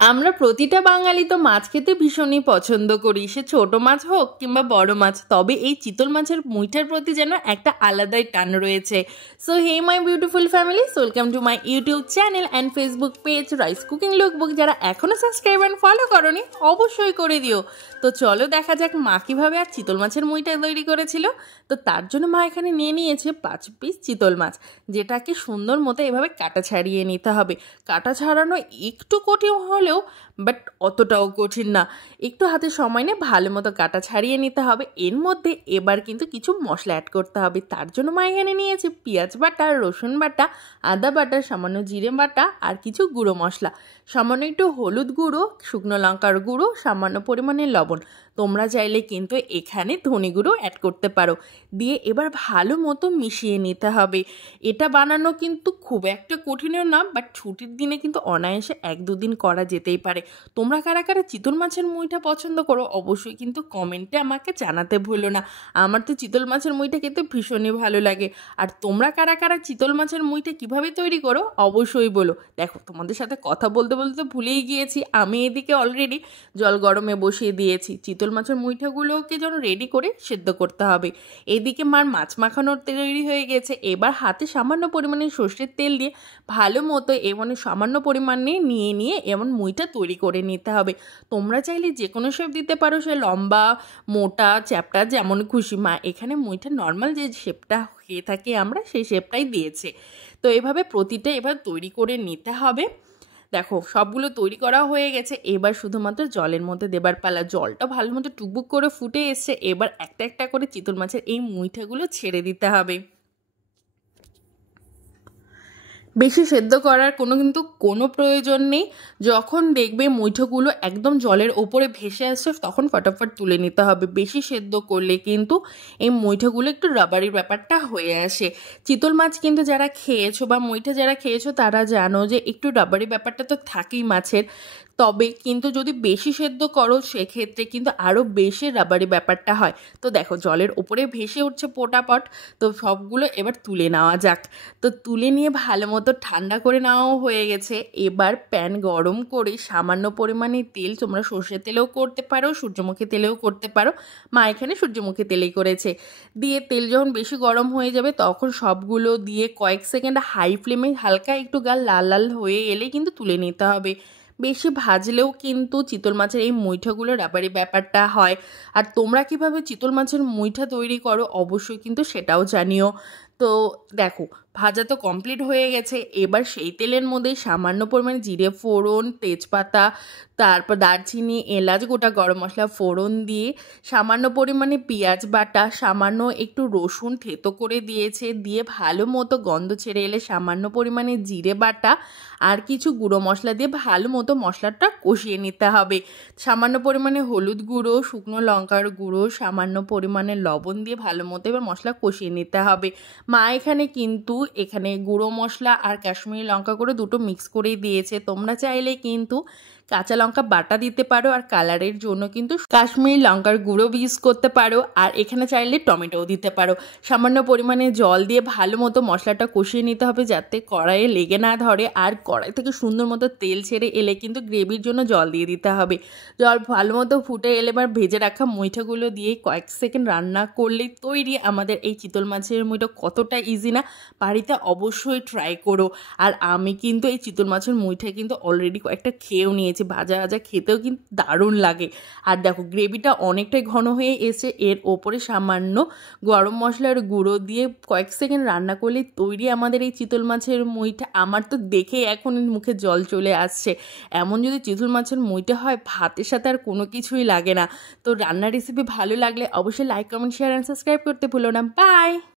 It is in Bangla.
আমরা প্রতিটা বাঙালি তো মাছ খেতে ভীষণই পছন্দ করি, সে ছোট মাছ হোক কিংবা বড় মাছ। তবে এই চিতল মাছের মুইঠার প্রতি যেন একটা আলাদাই টান রয়েছে। So hey my beautiful family, welcome to my YouTube channel and Facebook page Rice Cooking Lookbook. যারা এখনও সাবস্ক্রাইব অ্যান্ড ফলো করনি অবশ্যই করে দিও। তো চলো দেখা যাক মা কীভাবে আর চিতল মাছের মুইঠা তৈরি করেছিল। তো তার জন্য মা এখানে নিয়ে নিয়েছে 5 পিস চিতল মাছ, যেটাকে সুন্দর মতো এভাবে কাটা ছাড়িয়ে নিতে হবে। কাটা ছাড়ানো একটু কঠিন হলেও বাট অতটাও কঠিন না। একটু হাতে সময় নিয়ে ভালো মতো কাটা ছাড়িয়ে নিতে হবে। এর মধ্যে এবার কিন্তু কিছু মশলা অ্যাড করতে হবে। তার জন্য মা এখানে নিয়েছে পেঁয়াজ বাটা, রসুন বাটা, আদা বাটা, সামান্য জিরে বাটা আর কিছু গুঁড়ো মশলা, সামান্য একটু হলুদ গুঁড়ো, শুকনো লঙ্কার গুঁড়ো, সামান্য পরিমাণে লবণ। তোমরা চাইলে কিন্তু এখানে ধনে গুঁড়ো অ্যাড করতে পারো। দিয়ে এবার ভালো মতো মিশিয়ে নিতে হবে। এটা বানানো কিন্তু খুব একটা কঠিনও না, বাট ছুটির দিনে কিন্তু অনায়াসে 1-2 দিন করা যেতেই পারে। তোমরা কারা কারা চিতল মাছের মুইঠা পছন্দ করো অবশ্যই কিন্তু কমেন্টে আমাকে জানাতে ভুলো না। আমার তো চিতল মাছের মুইঠা খেতে ভীষণই ভালো লাগে। আর তোমরা কারা কারা চিতল মাছের মুইঠা কীভাবে তৈরি করো অবশ্যই বলো। দেখো, তোমাদের সাথে কথা বলতে বলতে ভুলেই গিয়েছি, আমি এদিকে অলরেডি জল গরমে বসিয়ে দিয়েছি। চিতল মাছের মুইঠাগুলোকে যেন রেডি করে সেদ্ধ করতে হবে। এদিকে মার মাছ মাখানোর তৈরি হয়ে গেছে। এবার হাতে সামান্য পরিমাণে সর্ষের তেল দিয়ে ভালো মতো সামান্য পরিমাণে নিয়ে এমন মুইটা তৈরি করে নিতে হবে। তোমরা চাইলে যে কোনো শেপ দিতে পারো, সে লম্বা, মোটা, চ্যাপ্টা, যেমন খুশি। মা এখানে মুইটা নর্মাল যে শেপটা খেয়ে থাকি আমরা, সেই শেপটাই দিয়েছে। তো এভাবে প্রতিটা এবার তৈরি করে নিতে হবে। দেখো, সবগুলো তৈরি করা হয়ে গেছে। এবার শুধুমাত্র জলের মধ্যে দেবার পালা। জলটা ভালো মতো টুকবুক করে ফুটে এসছে। এবার একটা একটা করে চিতল মাছের এই মুইঠাগুলো ছেড়ে দিতে হবে। বেশি সেদ্ধ করার কোনো প্রয়োজন নেই। যখন দেখবে মুইঠাগুলো একদম জলের ওপরে ভেসে আসছে তখন ফটাফট তুলে নিতে হবে। বেশি সেদ্ধ করলে কিন্তু এই মুইঠাগুলো একটু রাবারি ব্যাপারটা হয়ে আসে। চিতল মাছ কিন্তু যারা খেয়েছো বা মুইঠা যারা খেয়েছো তারা জানো যে একটু রাবারি ব্যাপারটা তো থাকেই মাছের। তবে কিন্তু যদি বেশি সেদ্ধ করো সেক্ষেত্রে কিন্তু আরও বেশি রাবারি ব্যাপারটা হয়। তো দেখো, জলের ওপরে ভেসে উঠছে পোটাপট। তো সবগুলো এবার তুলে নেওয়া যাক। তো তুলে নিয়ে ভালো মতো ঠান্ডা করে নেওয়াও হয়ে গেছে। এবার প্যান গরম করে সামান্য পরিমাণে তেল, তোমরা সর্ষের তেলেও করতে পারো, সূর্যমুখী তেলেও করতে পারো। মা এখানে সূর্যমুখী তেলেই করেছে। দিয়ে তেল যখন বেশি গরম হয়ে যাবে তখন সবগুলো দিয়ে কয়েক সেকেন্ড হাই ফ্লেমে হালকা একটু লাল লাল হয়ে এলে কিন্তু তুলে নিতে হবে। বেশি ভাজলেও কিন্তু চিতল মাছের এই মুইঠাগুলো রাবারি ব্যাপারটা হয়। আর তোমরা কিভাবে চিতল মাছের মুইঠা তৈরি করো অবশ্যই কিন্তু সেটাও জানিও। তো দেখো, ভাজা তো কমপ্লিট হয়ে গেছে। এবার সেই তেলের মধ্যেই সামান্য পরিমাণে জিরে ফোড়ন, তেজপাতা, তারপর দারচিনি, এলাচ, গোটা গরম মশলা ফোড়ন দিয়ে সামান্য পরিমাণে পেঁয়াজ বাটা, সামান্য একটু রসুন থেতো করে দিয়েছে। দিয়ে ভালো মতো গন্ধ ছেড়ে এলে সামান্য পরিমাণে জিরে বাটা আর কিছু গুঁড়ো মশলা দিয়ে ভালো মতো মশলাটা কষিয়ে নিতে হবে। সামান্য পরিমাণে হলুদ গুঁড়ো, শুকনো লঙ্কার গুঁড়ো, সামান্য পরিমাণে লবণ দিয়ে ভালো মতো এবার মশলা কষিয়ে নিতে হবে। মা এখানে গুঁড়ো মশলা আর কাশ্মীরি লঙ্কা করে দুটো মিক্স করেই দিয়েছে। তোমরা চাইলে কিন্তু কাঁচা লঙ্কা বাটা দিতে পারো আর কালারের জন্য কিন্তু কাশ্মীরি লঙ্কার গুঁড়ো ইউজ করতে পারো। আর এখানে চাইলে টমেটোও দিতে পারো। সামান্য পরিমাণে জল দিয়ে ভালো মতো মশলাটা কষিয়ে নিতে হবে যাতে কড়াইয়ে লেগে না ধরে। আর কড়াই থেকে সুন্দর মতো তেল ছেড়ে এলে কিন্তু গ্রেভির জন্য জল দিয়ে দিতে হবে। জল ভালো মতো ফুটে এলে এবার ভেজে রাখা মুইঠাগুলো দিয়ে কয়েক সেকেন্ড রান্না করলেই তৈরি আমাদের এই চিতল মাছের মুইঠা। কতটা ইজি না, বাড়িতে অবশ্যই ট্রাই করো। আর আমি কিন্তু এই চিতল মাছের মুইঠা কিন্তু অলরেডি কয়েকটা খেয়েও নিয়েছি। ভাজা ভাজা খেতেও কিন্তু দারুণ লাগে। আর দেখো, গ্রেভিটা অনেকটাই ঘন হয়ে এসে এর ওপরে সামান্য গরম মশলার গুঁড়ো দিয়ে কয়েক সেকেন্ড রান্না করলে তৈরি আমাদের এই চিতল মাছের মুইঠা। আমার তো দেখে এখন মুখে জল চলে আসছে। এমন যদি চিতল মাছের মুইঠা হয় ভাতের সাথে আর কোনো কিছুই লাগে না। তো রান্নার রেসিপি ভালো লাগলে অবশ্যই like, comment, share and subscribe করতে ভুলো না। বাই।